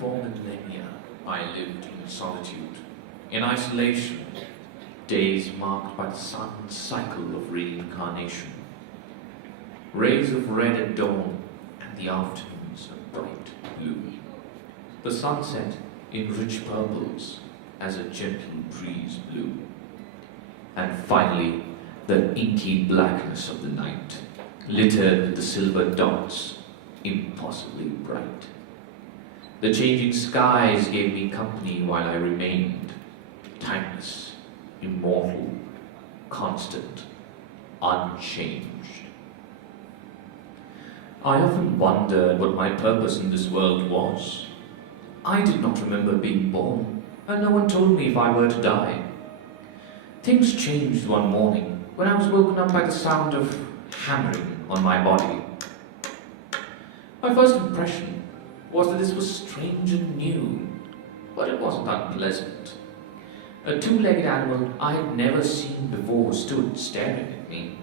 For millennia, I lived in solitude, in isolation, days marked by the silent cycle of reincarnation, rays of red at dawn and the afternoons of bright blue, the sunset in rich purples as a gentle breeze blew, and finally the inky blackness of the night, littered with the silver dots, impossibly bright. The changing skies gave me company while I remained, timeless, immortal, constant, unchanged. I often wondered what my purpose in this world was. I did not remember being born, and no one told me if I were to die. Things changed one morning when I was woken up by the sound of hammering on my body. My first impression was that this was strange and new, but it wasn't unpleasant. A two-legged animal I had never seen before stood staring at me.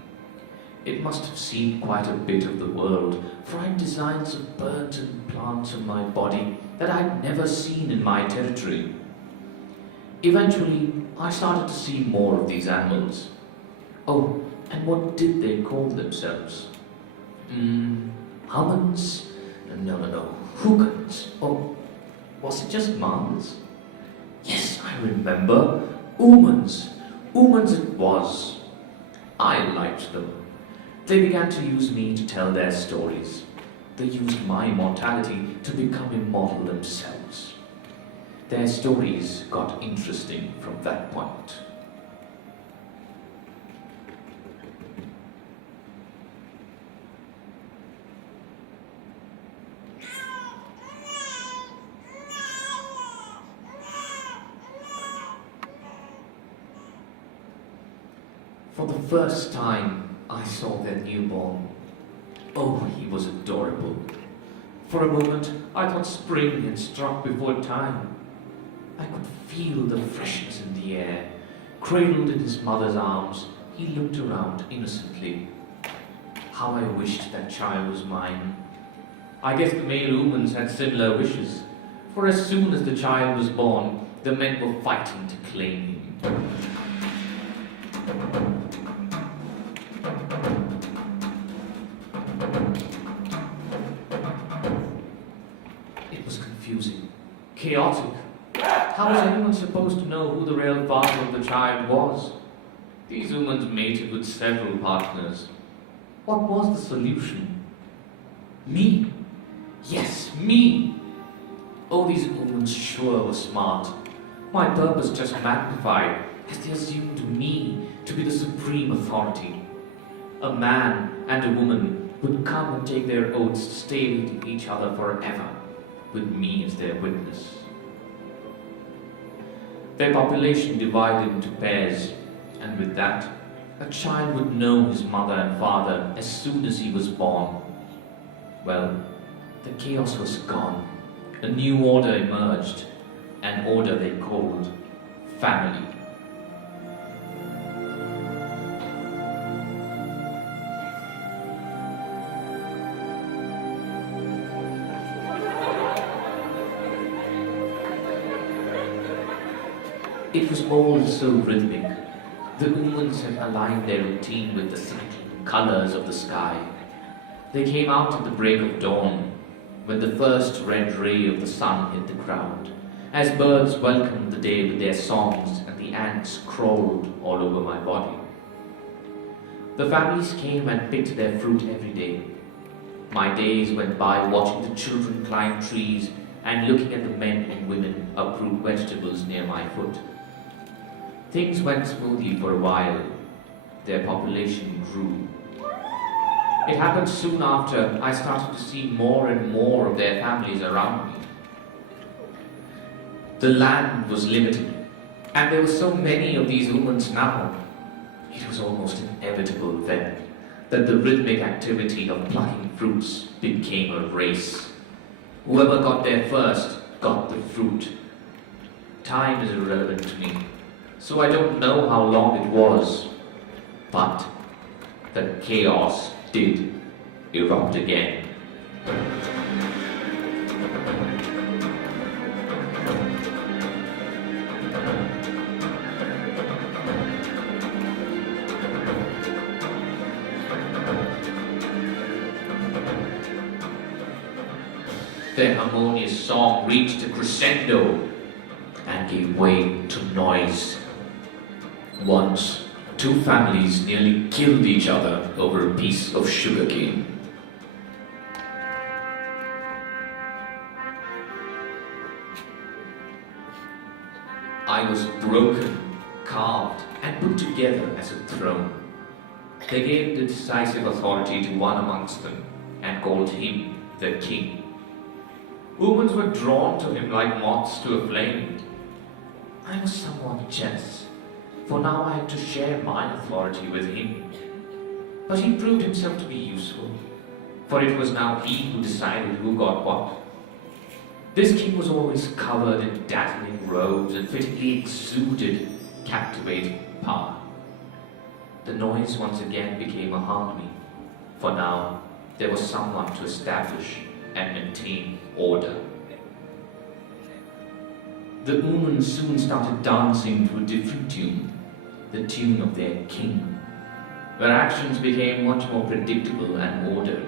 It must have seen quite a bit of the world, for I had designs of birds and plants on my body that I had never seen in my territory. Eventually, I started to see more of these animals. Oh, and what did they call themselves? Humans? No. Hookans? Or was it just Mars? Yes, I remember. Umans. Umans it was. I liked them. They began to use me to tell their stories. They used my mortality to become immortal themselves. Their stories got interesting from that point. For the first time, I saw their newborn. Oh, he was adorable. For a moment, I thought spring had struck before time. I could feel the freshness in the air. Cradled in his mother's arms, he looked around innocently. How I wished that child was mine. I guess the male humans had similar wishes, for as soon as the child was born, the men were fighting to claim him. It was confusing, chaotic. How was anyone supposed to know who the real father of the child was? These humans mated with several partners. What was the solution? Me? Yes, me! Oh, these humans sure were smart. My purpose just magnified as they assumed me to be the supreme authority. A man and a woman would come and take their oaths to stay with each other forever, with me as their witness. Their population divided into pairs, and with that, a child would know his mother and father as soon as he was born. Well, the chaos was gone. A new order emerged, an order they called family. It was all so rhythmic. The humans had aligned their routine with the cycling colors of the sky. They came out at the break of dawn, when the first red ray of the sun hit the ground, as birds welcomed the day with their songs and the ants crawled all over my body. The families came and picked their fruit every day. My days went by watching the children climb trees and looking at the men and women uproot vegetables near my foot. Things went smoothly for a while. Their population grew. It happened soon after I started to see more and more of their families around me. The land was limited, and there were so many of these humans now. It was almost inevitable then that the rhythmic activity of plucking fruits became a race. Whoever got there first got the fruit. Time is irrelevant to me, so I don't know how long it was, but the chaos did erupt again. Their harmonious song reached a crescendo and gave way to noise. Once, two families nearly killed each other over a piece of sugarcane. I was broken, carved, and put together as a throne. They gave the decisive authority to one amongst them and called him the king. Women were drawn to him like moths to a flame. I was somewhat jealous, for now I had to share my authority with him. But he proved himself to be useful, for it was now he who decided who got what. This king was always covered in dazzling robes and fittingly exuded captivating power. The noise once again became a harmony, for now there was someone to establish and maintain order. The women soon started dancing to a different tune, the tune of their king. Their actions became much more predictable and ordered,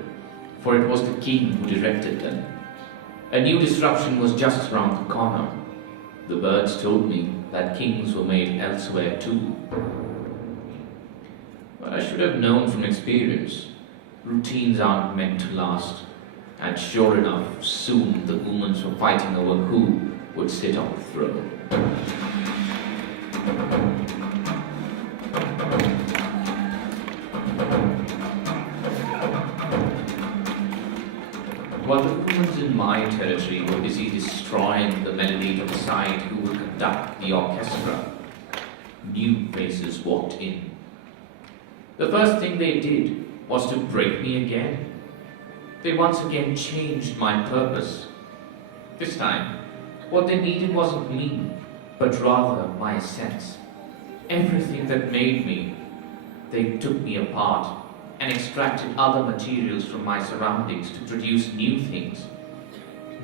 for it was the king who directed them. A new disruption was just around the corner. The birds told me that kings were made elsewhere too. But I should have known from experience, routines aren't meant to last. And sure enough, soon the humans were fighting over who would sit on the throne. While the humans in my territory were busy destroying the melody to decide who would conduct the orchestra, new faces walked in. The first thing they did was to break me again. They once again changed my purpose. This time, what they needed wasn't me, but rather my essence. Everything that made me. They took me apart and extracted other materials from my surroundings to produce new things.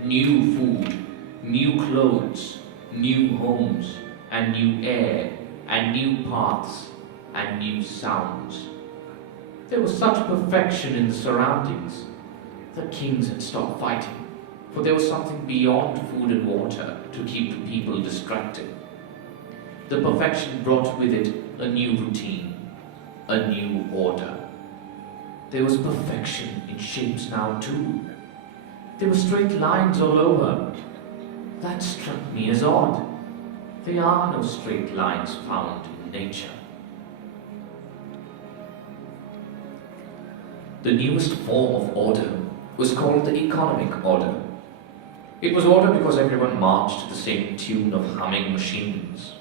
New food, new clothes, new homes, and new air, and new paths, and new sounds. There was such perfection in the surroundings. The kings had stopped fighting, for there was something beyond food and water to keep the people distracted. The perfection brought with it a new routine, a new order. There was perfection in shapes now too. There were straight lines all over. That struck me as odd. There are no straight lines found in nature. The newest form of order was called the economic order. It was order because everyone marched to the same tune of humming machines.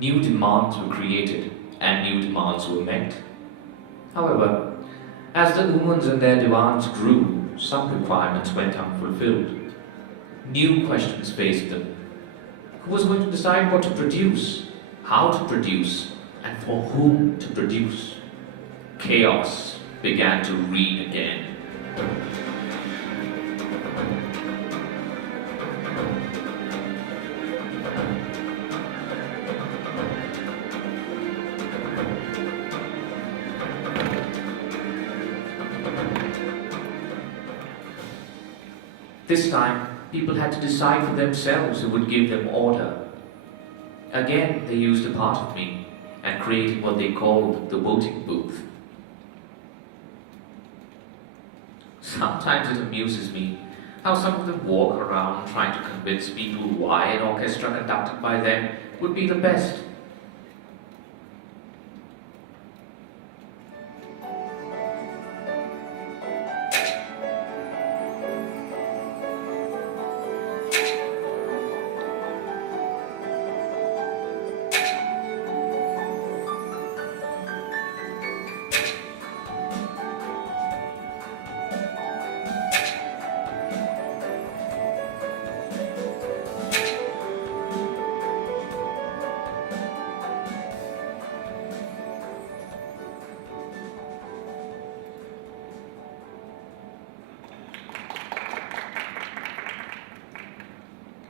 New demands were created and new demands were met. However, as the humans and their demands grew, some requirements went unfulfilled. New questions faced them. Who was going to decide what to produce, how to produce, and for whom to produce? Chaos began to reign again. This time, people had to decide for themselves who would give them order. Again, they used a part of me and created what they called the voting booth. Sometimes it amuses me how some of them walk around trying to convince people why an orchestra conducted by them would be the best.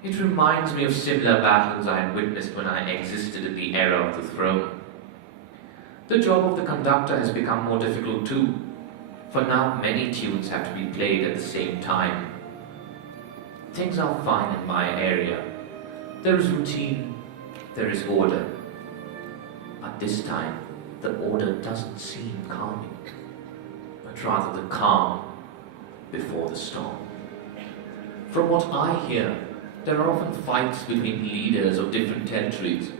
It reminds me of similar battles I had witnessed when I existed in the era of the throne. The job of the conductor has become more difficult too, for now many tunes have to be played at the same time. Things are fine in my area. There is routine, there is order. But this time, the order doesn't seem calming, but rather the calm before the storm. From what I hear, there are often fights between leaders of different territories.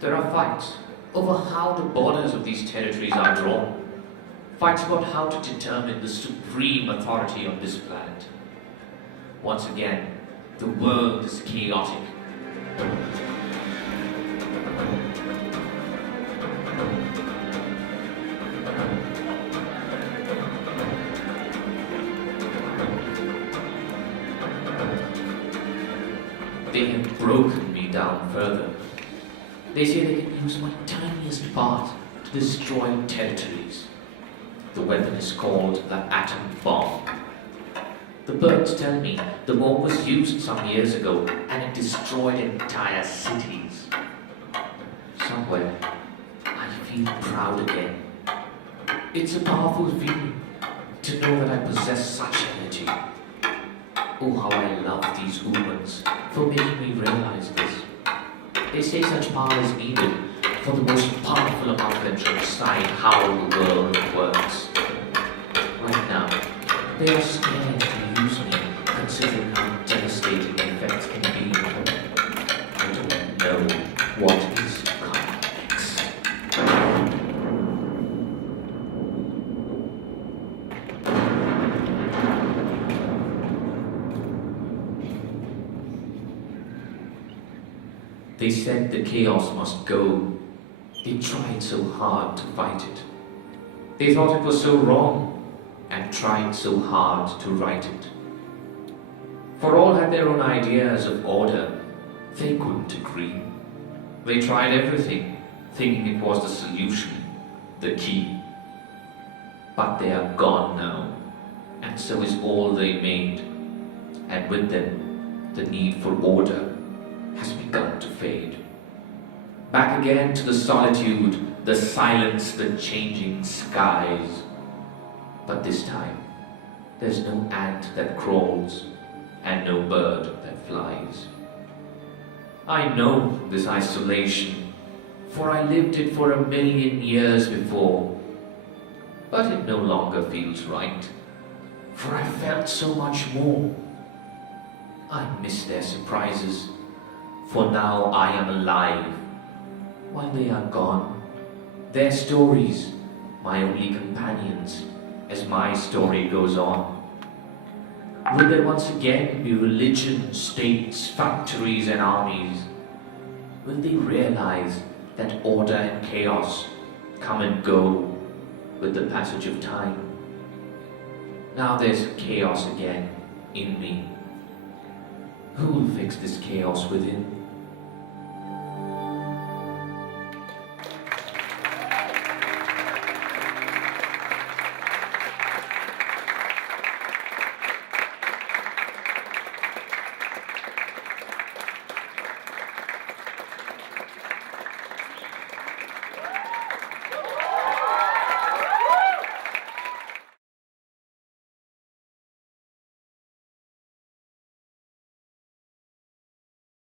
There are fights over how the borders of these territories are drawn. Fights about how to determine the supreme authority on this planet. Once again, the world is chaotic. They have broken me down further. They say they can use my tiniest part to destroy territories. The weapon is called the atom bomb. The birds tell me the bomb was used some years ago and it destroyed entire cities. Somewhere, I feel proud again. It's a powerful feeling to know that I possess such energy. Oh, how I love these humans for making me realize this. They say such power is needed for the most powerful among them to decide how the world works. Right now, they are scared to use me, considering how devastating the effects can be. I don't know what is to come next. They said the chaos must go. They tried so hard to fight it. They thought it was so wrong and tried so hard to right it. For all had their own ideas of order, they couldn't agree. They tried everything, thinking it was the solution, the key. But they are gone now, and so is all they made. And with them, the need for order has begun to fade. Back again to the solitude, the silence, the changing skies. But this time, there's no ant that crawls and no bird that flies. I know this isolation, for I lived it for 1,000,000 years before. But it no longer feels right, for I felt so much more. I miss their surprises, for now I am alive, while they are gone. Their stories, my only companions, as my story goes on. Will there once again be religion, states, factories and armies? Will they realize that order and chaos come and go with the passage of time? Now there's chaos again in me. Who will fix this chaos within?